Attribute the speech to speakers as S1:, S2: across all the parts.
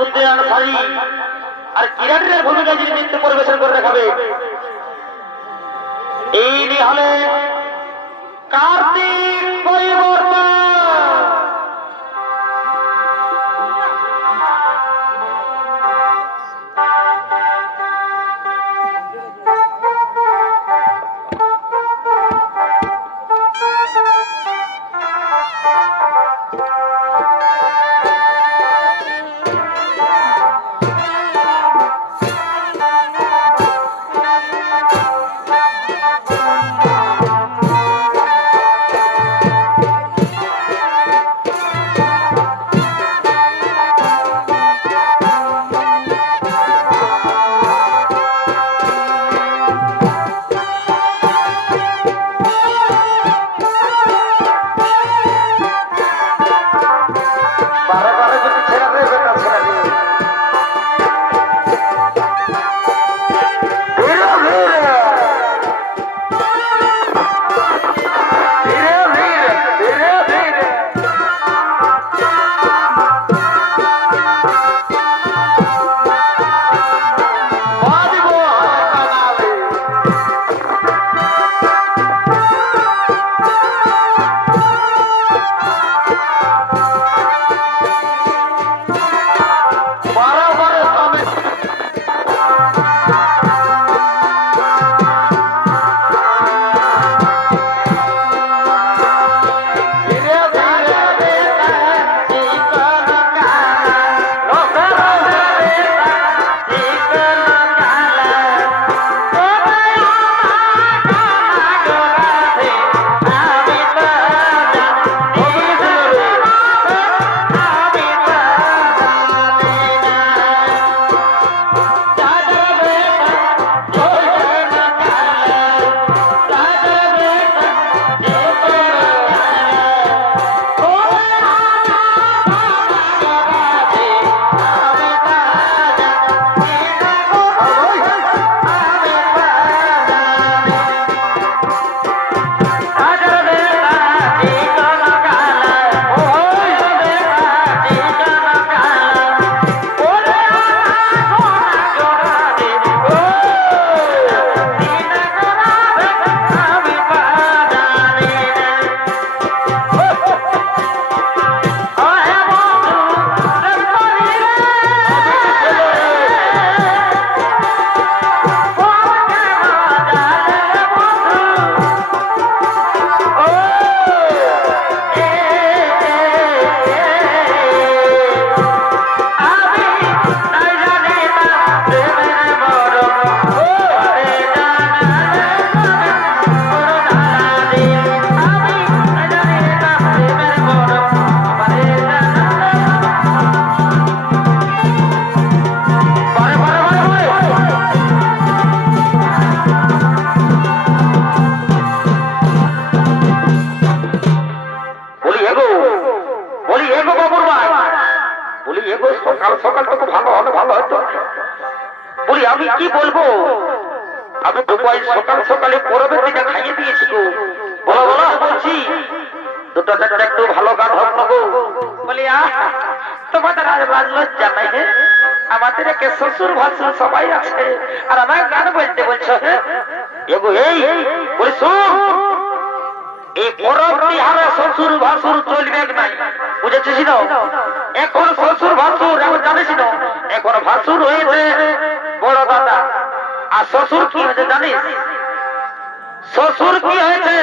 S1: আনসারি আর কিরাটের ভূমিকা যিনি নৃত্য পরিবেশন করে রাখাবে এই হলে ছেড়ে দেবে ছেড়ে দেবে দুটো চারটা একটু ভালো গান হোক না গো বলি তোমাদের আজ লাজ লজ্জা নাই হে? আমাদের একে শ্বশুর ভাসুর সবাই আছে। আর আমার গান বলতে বলছো হে? এগো এই বলি এই পরব বিহারে শ্বশুর ভাসুর চলবে নাই? বুঝেছিস না? এখন শ্বশুর ভাসুর এখন জানিস না? এখন ভাসুর হয়েছে বড় দাদা। আর শ্বশুর কি হয়েছে জানিস? শ্বশুর কি হয়েছে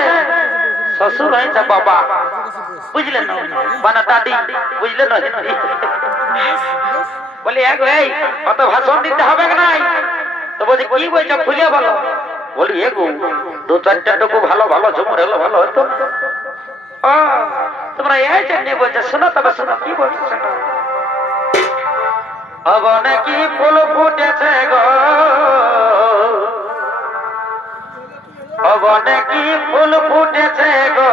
S1: শ্বশুর হয়েছে বাবা। বুঝলেন মানে দাদি বুঝলেন বলি, এক এই কত ভাষণ দিতে হবে নাই? তো বলছি, কি বলছো? খুলে বলো। বলি এগো দু চারটা টুকু ভালো ভালো, ঝুমুর হলো ভালো হতো। তোমরা এই জন্য বলছো, শোনো তবে, শোনো, কি বলছো শোনো অবনে কি ফুল ফুটেছে গো? অবনে কি ফুল ফুটেছে গো?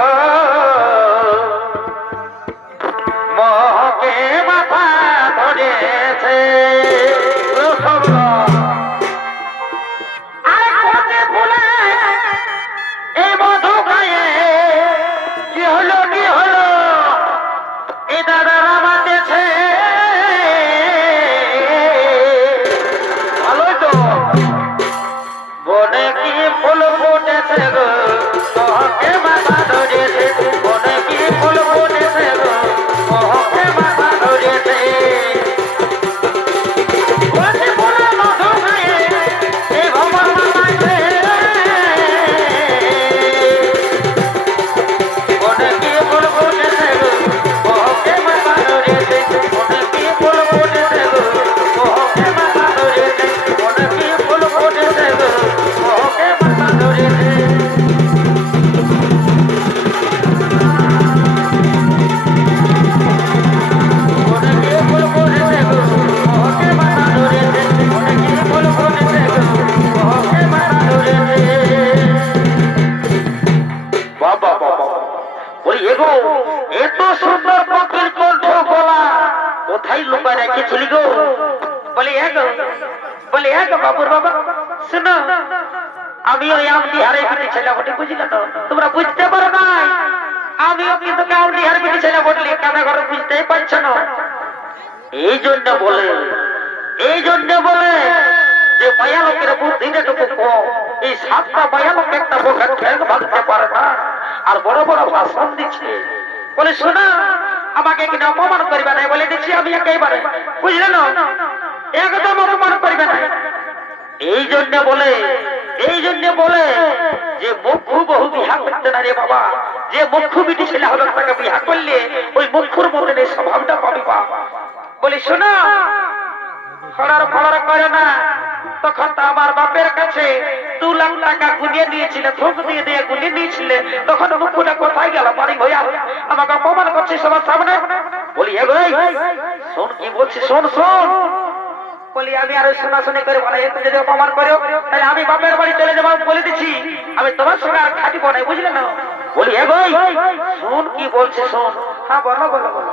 S1: আমি ওই আমটি হারে পিটি ছেলে বটে, বুঝলে তো? তোমরা বুঝতে পারো না? আমিও কিন্তু আমটি হারে পিটি ছেলে বটলি কানে ঘরে বুঝতেই পারছ না? এই জন্য বলে, এই জন্য বলে যে মায়া লোকের কম, এই সাতটা মায়া একটা বোকা ঠেক ভাঙতে পারে না। আর বড় বড় ভাষণ দিচ্ছে। বলে, শোনা, আমাকে কিনা অপমান করবে না, বলে দিচ্ছি আমি একেবারে। বুঝলে না? একদম অপমান করবে না। এই জন্য বলে এই জন্য বলে যে মুখ্য বহু বিহা করতে না রে বাবা। যে মুখ্য বিটি ছেলে হবে তাকে বিহা করলে ওই মুখ্যর মধ্যে এই স্বভাবটা পাবি বা বলি, শোনা ফলার ফলার করে না। তখন তো আমার বাপের কাছে দু লাখ টাকা গুলিয়ে নিয়েছিলে থোক দিয়ে দিয়ে গুলিয়ে নিয়েছিলে। তখন মুখ্যটা কোথায় গেল? বাড়ি ভইয়া আমাকে অপমান করছিস সবার সামনে? বলি এ ভাই শোন, কি বলছি শোন শোন। বলি, আমি আরও শোনাশুনি করে, বলে যদি অপমান করো তাহলে আমি বাপের বাড়ি চলে যাব বলে দিচ্ছি। আমি তোমার সঙ্গে আর খাটিব না, বুঝলে না? বলি, এ ভাই, শুন কি বলছে, শোন। হ্যাঁ বলো বলো বলো।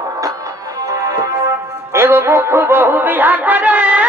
S1: এগো মুখ বহু বিহা করে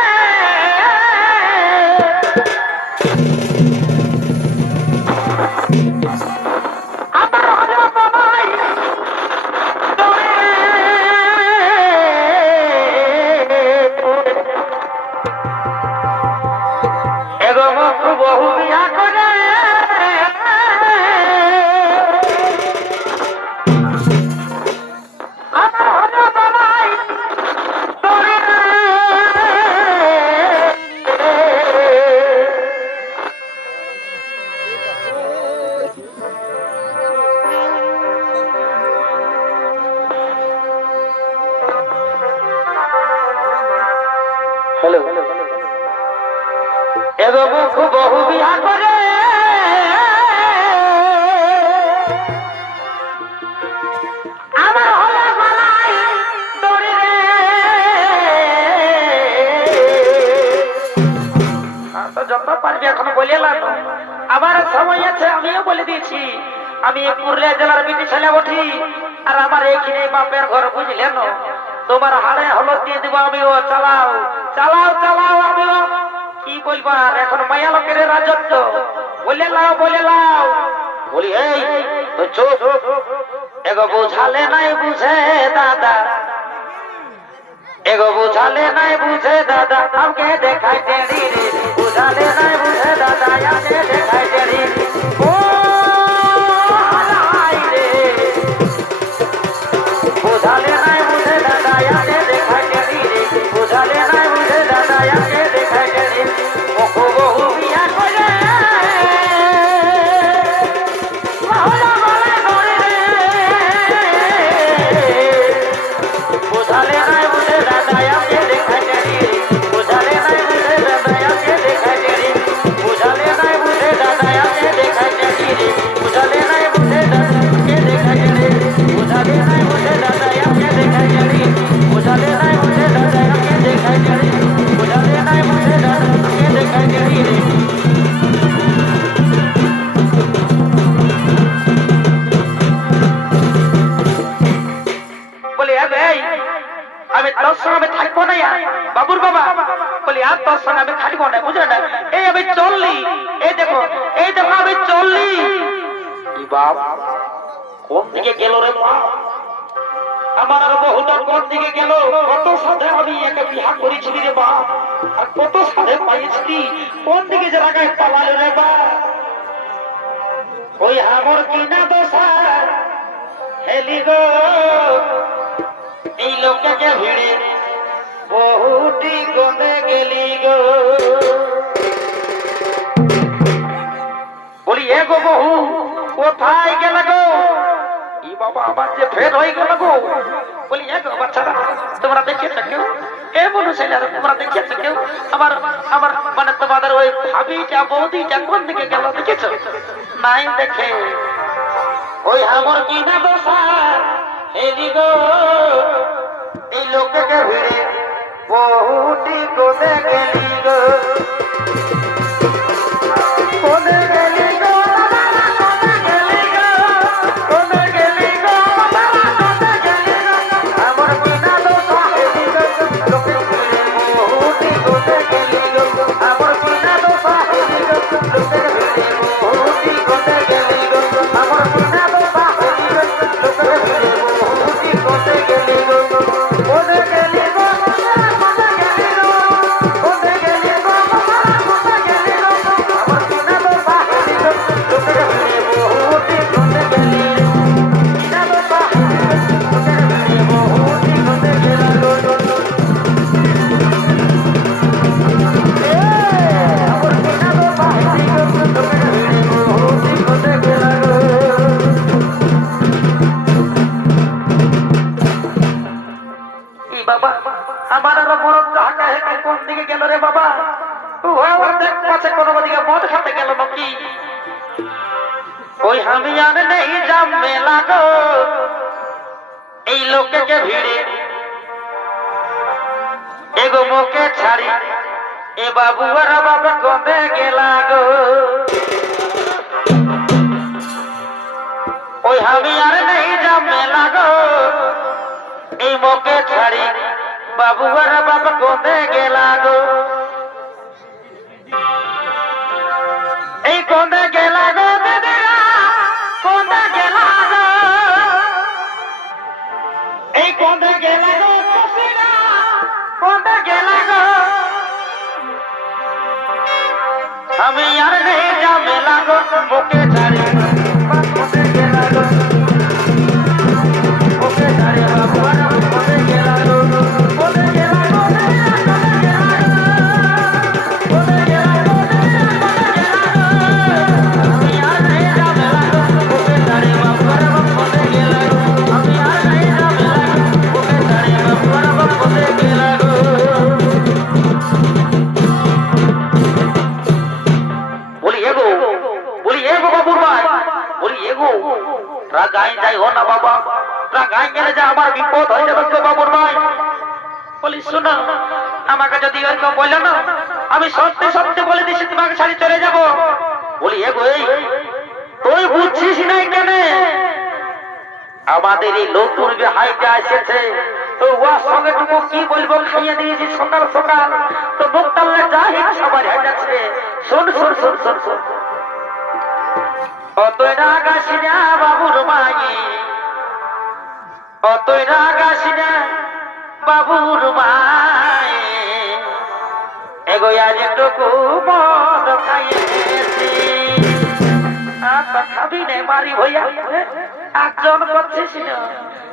S1: আমিও দিয়েছি। আমি পুরুলিয়া জেলার বিটি ছেলে উঠি আর আমার এখানে বাপের ঘর, বুঝলে না? তোমার হাড়ে হলদ দিয়ে দিব আমিও, চালাও। চালাও চালাও আমিও। কি বলবার এখন মায়া লোকের রাজত্ব। বলে লাও বলে লাও। বলি, এই এগো বুঝালে নাই বুঝে দাদা। এগো বুঝালে নাই বুঝে দাদা। আমাকে দেখাই দেরি বুঝালে নাই বুঝে দাদা। আমাকে দেখাই দেরি আমি তোর সঙ্গে আমি থাকব না। বাবুর বাবা, বলি, আর তোর সঙ্গে আমি থাকব না, বুঝলে না? এই আমি চললি। এই দেখো এই দেখো, আমি চললি। বাপ? কোন দিকে গেল রে মা? আমার আর বহুটা কোন দিকে গেল? কত সাথে আমি একে বিহা করেছিলি রে মা? আর কত সাথে পাইছিলি? কোন দিকে যে লাগায় পালালো রে মা? ওই আমার কিনা দোষা হেলি গো। এই লোককে ভিড়ে। বহুটি গনে গেলি গো। বলি, এ গো বহু কোথায় গেল গো? ই বাবা আবার যে ফের হয়ে গেল গো। বলি, এ গো বাচ্চারা তোমরা দেখেছ কেউ এ বলু ছেলেরা তোমরা দেখেছ কেউ আমার আমার মানে তোমাদের ওই ভাবিটা, বৌদিটা কোন দিকে গেল দেখেছ? নাই দেখে। ওই আমার কিনা দোষা? এই লোককে ভিড়ে বহুটি গো দেখে গো। বাবা, আমার আরও বড় হাঁকা হেঁকে কোন দিকে গেল রে বাবা? ওই আর নেই ছাড়ি, এ বাবু আর বাবা কমে গেলা গো? ওই আর নেই মেলা গো। এই মুখে ছাড়ি। বাবু আর বাবা কমে গেলা গো? এই কোনে গেলা গো দিদিরা কোনে গেলা গো? এই কোনে গেলা গো কোনে গেলা গো? আমি আর নেই যাবে লাগো মুখে ছাড়ি যা তো আমি সত্যি সত্যি বলে দিচ্ছি তোমাকে ছাড়ি চলে যাব। বলি এই, তুই বুঝছিস না কেন আমাদের এই নতুন হাইটা এসেছে, তো ওর সঙ্গে কি বলব সকাল সকাল। তো যা শোন শোন শোন শোন শোন। অতই রাগাসি না বাবুর মাই অতই রাগাসি না বাবুর মাই এগো আজ টুকু মদ খাইয়েছি আচ্ছা খাবি মারি ভইয়া একজন করছিস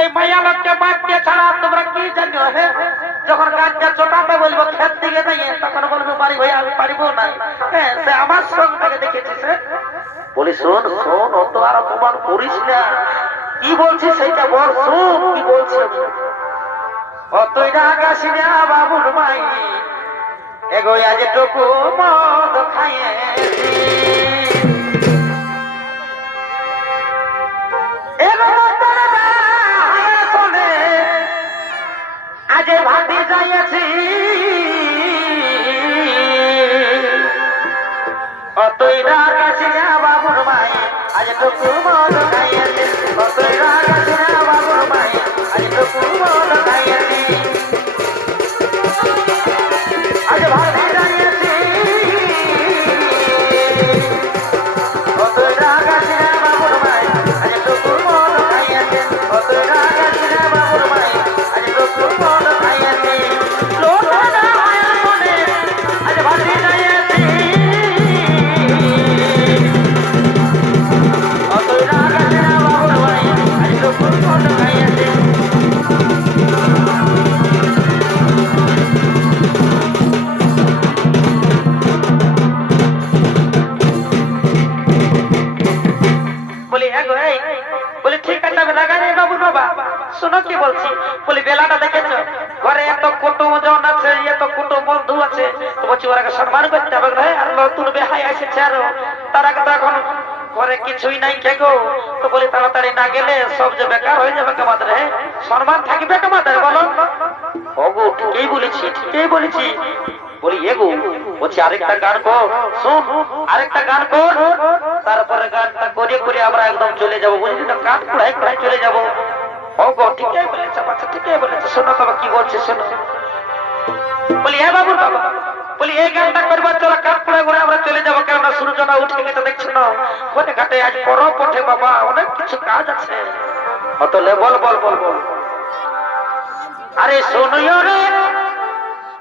S1: এই মায়া লোককে বাদ দিয়ে ছাড়া তোমরা কি জানো, হে? যখন গাছটা চোটাতে বলব খেত দিকে নাই তখন বলব, বাড়ি ভাই আমি পারিব না। হ্যাঁ সে আমার সঙ্গে দেখেছিস? বলি, শোন শোন অত আর অপমান করিস না। কি বলছিস সেইটা বল, শোন, কি বলছি আমি অতই আকাশি না বাবুর মাই এগো আজ টুকু মদ খাইয়েছি। আজ ভাতি যাইয়াছি। অতই রাগাছি না বাবুর মাই আজ তো কুমল খাইয়েছি। অতই রাগাছি না বাবুর মাই আজ তো কুমল খাইয়েছি। বলছি ওরা সম্মান করতে হবে রে আর নতুন বেহাই এসেছে আরও। তার আগে তো এখন ঘরে কিছুই নাই কে গো? তো বলি তাড়াতাড়ি না গেলে সব যে বেকার হয়ে যাবে কেমাদের হে সম্মান থাকবে কেমাদের বলো। ওগো ঠিকই বলেছি? ঠিকই বলেছি? বলি এগো বলছি আরেকটা গান কর শোন। আরেকটা গান কর তারপরে গানটা করে করে আমরা একদম চলে যাব বুঝলি তো? কাঠ কুড়াই কুড়াই চলে যাব। ওগো ঠিকই বলেছে বাচ্চা ঠিকই বলেছে। শোনো তবে কি বলছে শোনো। বলি হ্যাঁ বাবু বাবা। বলি, এই গানটা করবার চলো কাঠ কুড়াই করে আমরা চলে যাব। কেননা সূর্যটা উঠে গেছে, দেখছ না? ঘটে ঘাটে আজ পরব ওঠে বাবা, অনেক কিছু কাজ আছে। অত লে বল বল বল বল। আরে শোনিও রে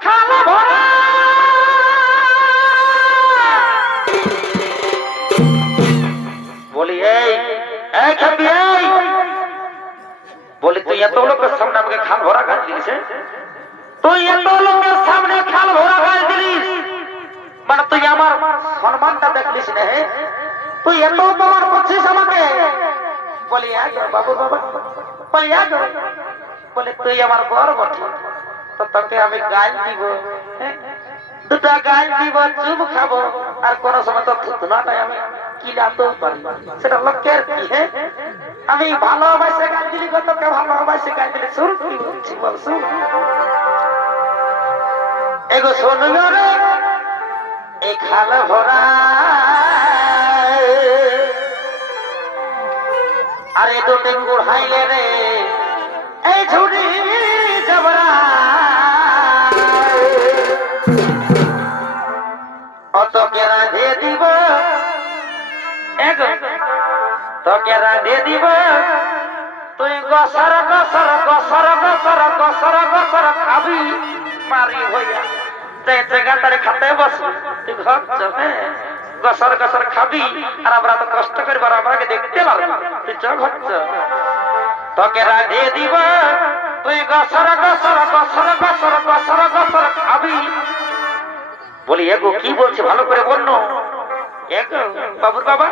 S1: খালা ভরা। বলি, এই এই খাবি এই। বলি, তুই এত লোকের সামনে আমাকে খাল ভরা দিলিস হ্যাঁ? তুই এত লোকের সামনে খাল ভরা গাছ দিলিস মানে তুই আমার সম্মানটা দেখলিস না। তুই এত তোমার করছিস আমাকে। বলি আজ বাবু, বাবা। বলি আজ বলে, তুই আমার বর বটে। তো তোকে আমি গাল দিব। হ্যাঁ? দুটা গাল দিব, চুপ খাব। আর কোন সময় তো থুতনাটাই আমি কিলাতেও পারি। সেটা লোকের কি হ্যাঁ? আমি ভালোবাসে গাল দিলি গো তোকে ভালোবাসে গাল দিলি? শুন কি বলছি বল শুন এগো শোনো রে এই খাল ভরা। আরে দুটি কুড়াইলে রে, এই ঝুড়ি জবরা দিব তোকে রাধে দিব। তুই গসর গসর গসর গসর গসর গসর খাবি। মারি হইয়া। খাবি। বলি, এগো, কি বলছে? ভালো করে বলল বাবুর বাবা,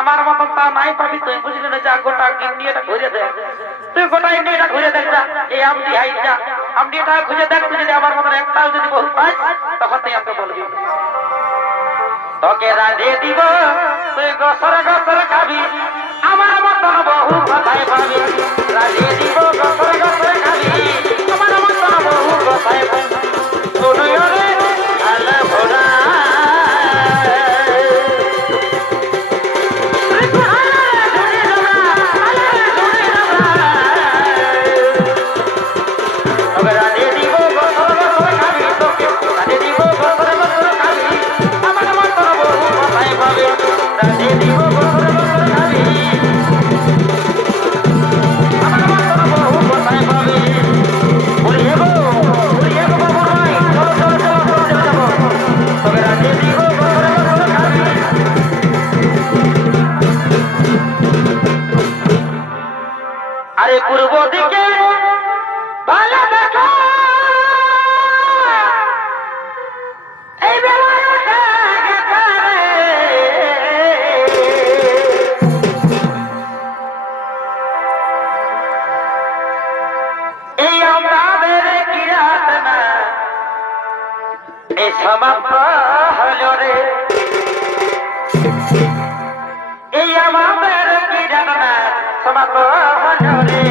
S1: আমার মতন তা নাই পাবি। তুই বুঝলি না যা গোটা ইন্ডিয়াটা ঘুরে দেখ। তুই গোটা ইন্ডিয়াটা ঘুরে দেখ যা। এই আমদি হাই যা আমদিটা খুঁজে দেখ তুই যদি আমার মনে একটাও যদি বহু পাই তখন তুই আমাকে বলবি তোকে রাধে দিব, তুই গসর গসর খাবি, আমার মতন বহু কথাই পাবি রাধে দিব, গসর গসর খাবি, আমার মতন বহু কথাই পাবি সমাপ্ত হলো রে। এই আমাদের কিরাত না সমাপ্ত হলো রে।